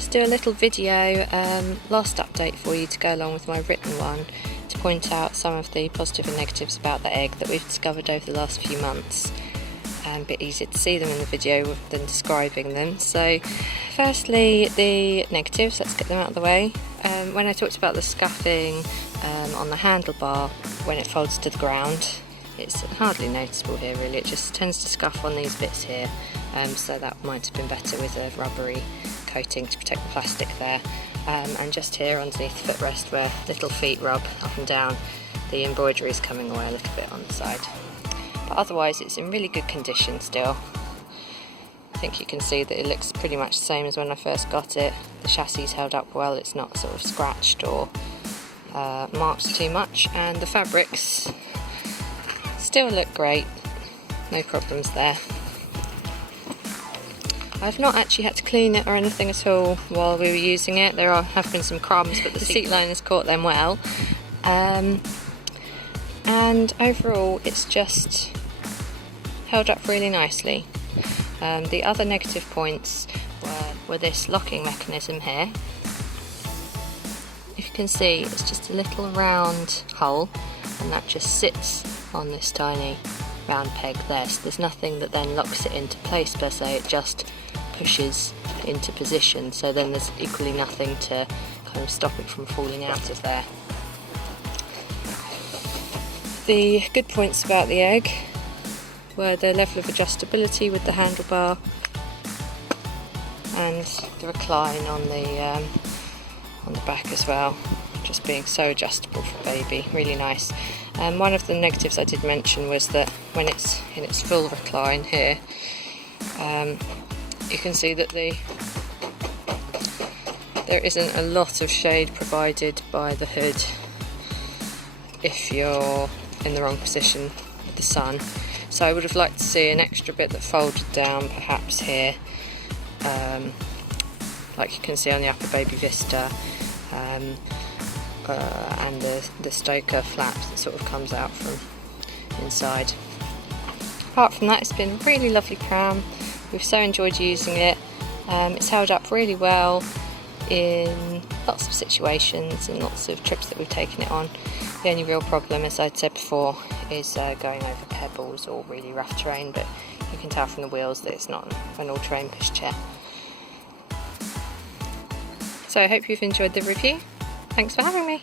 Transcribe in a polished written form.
just do a little video last update for you to go along with my written one, to point out some of the positive and negatives about the egg that we've discovered over the last few months. A bit easier to see them in the video than describing them. So firstly, the negatives, let's get them out of the way. When I talked about the scuffing on the handlebar when it folds to the ground, it's hardly noticeable here really, it just tends to scuff on these bits here, so that might have been better with a rubbery coating to protect the plastic there. And just here underneath the footrest where little feet rub up and down, the embroidery is coming away a little bit on the side. But otherwise it's in really good condition still. I think you can see that it looks pretty much the same as when I first got it. The chassis is held up well, it's not sort of scratched or marked too much, and the fabrics still look great, no problems there. I've not actually had to clean it or anything at all while we were using it. There have been some crumbs, but the seat liners caught them well. And overall it's just held up really nicely. The other negative points were this locking mechanism here. If you can see, it's just a little round hole, and that just sits on this tiny round peg there, so there's nothing that then locks it into place per se, it just pushes into position, so then there's equally nothing to kind of stop it from falling out of there. The good points about the egg were the level of adjustability with the handlebar and the recline on the back as well, just being so adjustable for baby, really nice. One of the negatives I did mention was that when it's in its full recline here, you can see that there isn't a lot of shade provided by the hood if you're in the wrong position with the sun. So I would have liked to see an extra bit that folded down perhaps here, like you can see on the upper baby vista, and the stoker flap that sort of comes out from inside. Apart from that, it's been a really lovely pram. We've so enjoyed using it. It's held up really well in lots of situations and lots of trips that we've taken it on. The only real problem, as I'd said before, is going over pebbles or really rough terrain, but you can tell from the wheels that it's not an all-terrain pushchair. So I hope you've enjoyed the review. Thanks for having me.